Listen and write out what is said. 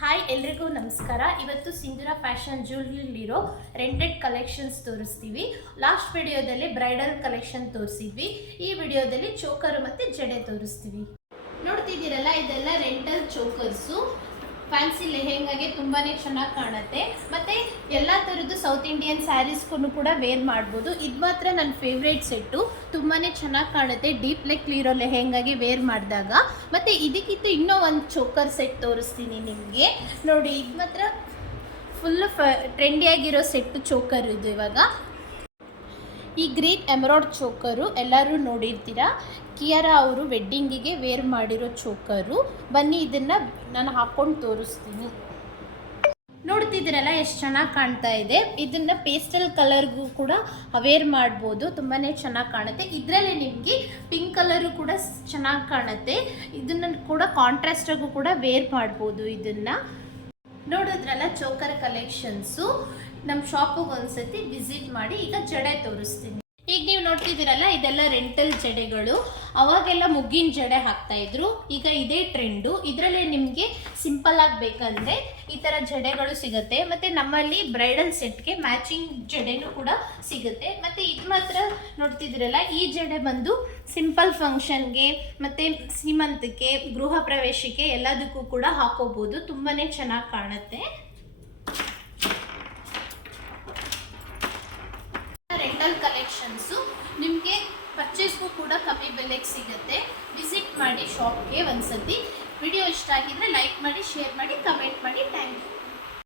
Hi ಎಲ್ರಿಗೂ ನಮಸ್ಕಾರ. ಇವತ್ತು ಸಿಂಧುರ ಫ್ಯಾಷನ್ ಜ್ಯುವೆಲ್ರಿಲಿರೋ ರೆಂಟೆಡ್ ಕಲೆಕ್ಷನ್ಸ್ ತೋರಿಸ್ತೀವಿ. ಲಾಸ್ಟ್ ವಿಡಿಯೋದಲ್ಲಿ ಬ್ರೈಡಲ್ ಕಲೆಕ್ಷನ್ ತೋರಿಸಿದ್ವಿ. ಈ ವಿಡಿಯೋದಲ್ಲಿ ಚೋಕರ್ ಮತ್ತು ಜಡೆ ತೋರಿಸ್ತೀವಿ. ನೋಡ್ತಿದ್ದೀರಲ್ಲ, ಇದೆಲ್ಲ ರೆಂಟಲ್ ಚೋಕರ್ಸು. ಫ್ಯಾನ್ಸಿ ಲೆಹೆಂಗಾಗೆ ತುಂಬಾ ಚೆನ್ನಾಗಿ ಕಾಣುತ್ತೆ. ಮತ್ತು ಎಲ್ಲ ಥರದ್ದು ಸೌತ್ ಇಂಡಿಯನ್ ಸ್ಯಾರೀಸ್ಗೂ ಕೂಡ ವೇರ್ ಮಾಡ್ಬೋದು. ಇದು ಮಾತ್ರ ನನ್ನ ಫೇವ್ರೇಟ್ ಸೆಟ್ಟು ತುಂಬಾ ಚೆನ್ನಾಗಿ ಕಾಣುತ್ತೆ. ಡೀಪ್ ಲೆಕ್ ಇರೋ ಲೆಹೆಂಗಾಗೆ ವೇರ್ ಮಾಡಿದಾಗ. ಮತ್ತು ಇದಕ್ಕಿಂತ ಇನ್ನೂ ಒಂದು ಚೋಕರ್ ಸೆಟ್ ತೋರಿಸ್ತೀನಿ ನಿಮಗೆ. ನೋಡಿ, ಇದು ಮಾತ್ರ ಫುಲ್ ಫ ಟ್ರೆಂಡಿಯಾಗಿರೋ ಸೆಟ್ಟು ಚೋಕರ್ ಇದು ಇವಾಗ. ಈ ಗ್ರೀನ್ ಎಮರಾಲ್ಡ್ ಚೋಕರು ಎಲ್ಲರೂ ನೋಡಿರ್ತೀರ? ಕಿಯರಾ ಅವರು ವೆಡ್ಡಿಂಗಿಗೆ ವೇರ್ ಮಾಡಿರೋ ಚೋಕರು. ಬನ್ನಿ ಇದನ್ನು ನಾನು ಹಾಕ್ಕೊಂಡು ತೋರಿಸ್ತೀನಿ. ನೋಡ್ತಿದ್ದೀರಲ್ಲ, ಎಷ್ಟು ಚೆನ್ನಾಗಿ ಕಾಣ್ತಾ ಇದೆ. ಇದನ್ನು ಪೇಸ್ಟಲ್ ಕಲರ್ಗೂ ಕೂಡ ವೇರ್ ಮಾಡ್ಬೋದು. ತುಂಬಾ ಚೆನ್ನಾಗಿ ಕಾಣುತ್ತೆ. ಇದರಲ್ಲಿ ನಿಮಗೆ ಪಿಂಕ್ ಕಲರು ಕೂಡ ಚೆನ್ನಾಗಿ ಕಾಣುತ್ತೆ. ಇದನ್ನು ಕೂಡ ಕಾಂಟ್ರಾಸ್ಟಾಗೂ ಕೂಡ ವೇರ್ ಮಾಡ್ಬೋದು ಇದನ್ನು. ನೋಡಿದ್ರಲ್ಲ ಚೋಕರ್ ಕಲೆಕ್ಷನ್ಸು ನಮ್ಮ ಶಾಪಿಗೆ ಒಂದ್ಸತಿ ವಿಸಿಟ್ ಮಾಡಿ ಈಗ ಜಡೆ ತೋರಿಸ್ತೀನಿ. ನೀವು ನೋಡ್ತಿದ್ದೀರಲ್ಲ, ಇದೆಲ್ಲ ರೆಂಟಲ್ ಜಡೆಗಳು. ಅವಾಗೆಲ್ಲ ಮುಗ್ಗಿನ ಜಡೆ ಹಾಕ್ತಾ ಇದ್ರು. ಈಗ ಇದೇ ಟ್ರೆಂಡು ಇದರಲ್ಲೇ ನಿಮಗೆ ಸಿಂಪಲ್ ಆಗಿ ಬೇಕಂದ್ರೆ ಈ ಥರ ಜಡೆಗಳು ಸಿಗುತ್ತೆ. ಮತ್ತು ನಮ್ಮಲ್ಲಿ ಬ್ರೈಡಲ್ ಸೆಟ್ಗೆ ಮ್ಯಾಚಿಂಗ್ ಜಡೆನೂ ಕೂಡ ಸಿಗುತ್ತೆ. ಮತ್ತು ಇದು ಮಾತ್ರ ನೋಡ್ತಿದ್ದೀರಲ್ಲ, ಈ ಜಡೆ ಬಂದು ಸಿಂಪಲ್ ಫಂಕ್ಷನ್ಗೆ ಮತ್ತು ಸೀಮಂತಕ್ಕೆ ಗೃಹ ಪ್ರವೇಶಕ್ಕೆ ಎಲ್ಲದಕ್ಕೂ ಕೂಡ ಹಾಕೋಬೋದು. ತುಂಬಾ ಚೆನ್ನಾಗಿ ಕಾಣುತ್ತೆ. ರೆಂಟಲ್ ಕಲೆಕ್ಷನ್ಸು ನಿಮಗೆ ಪರ್ಚೇಸ್ಗೂ ಕೂಡ ಕಮ್ಮಿ ಬೆಲೆಗೆ ಸಿಗುತ್ತೆ. ವಿಸಿಟ್ ಮಾಡಿ ಶಾಪ್ಗೆ ಒಂದ್ಸತಿ. ವಿಡಿಯೋ ಇಷ್ಟ ಆಗಿದ್ರೆ ಲೈಕ್ ಮಾಡಿ ಶೇರ್ ಮಾಡಿ ಕಮೆಂಟ್ ಮಾಡಿ. Thank you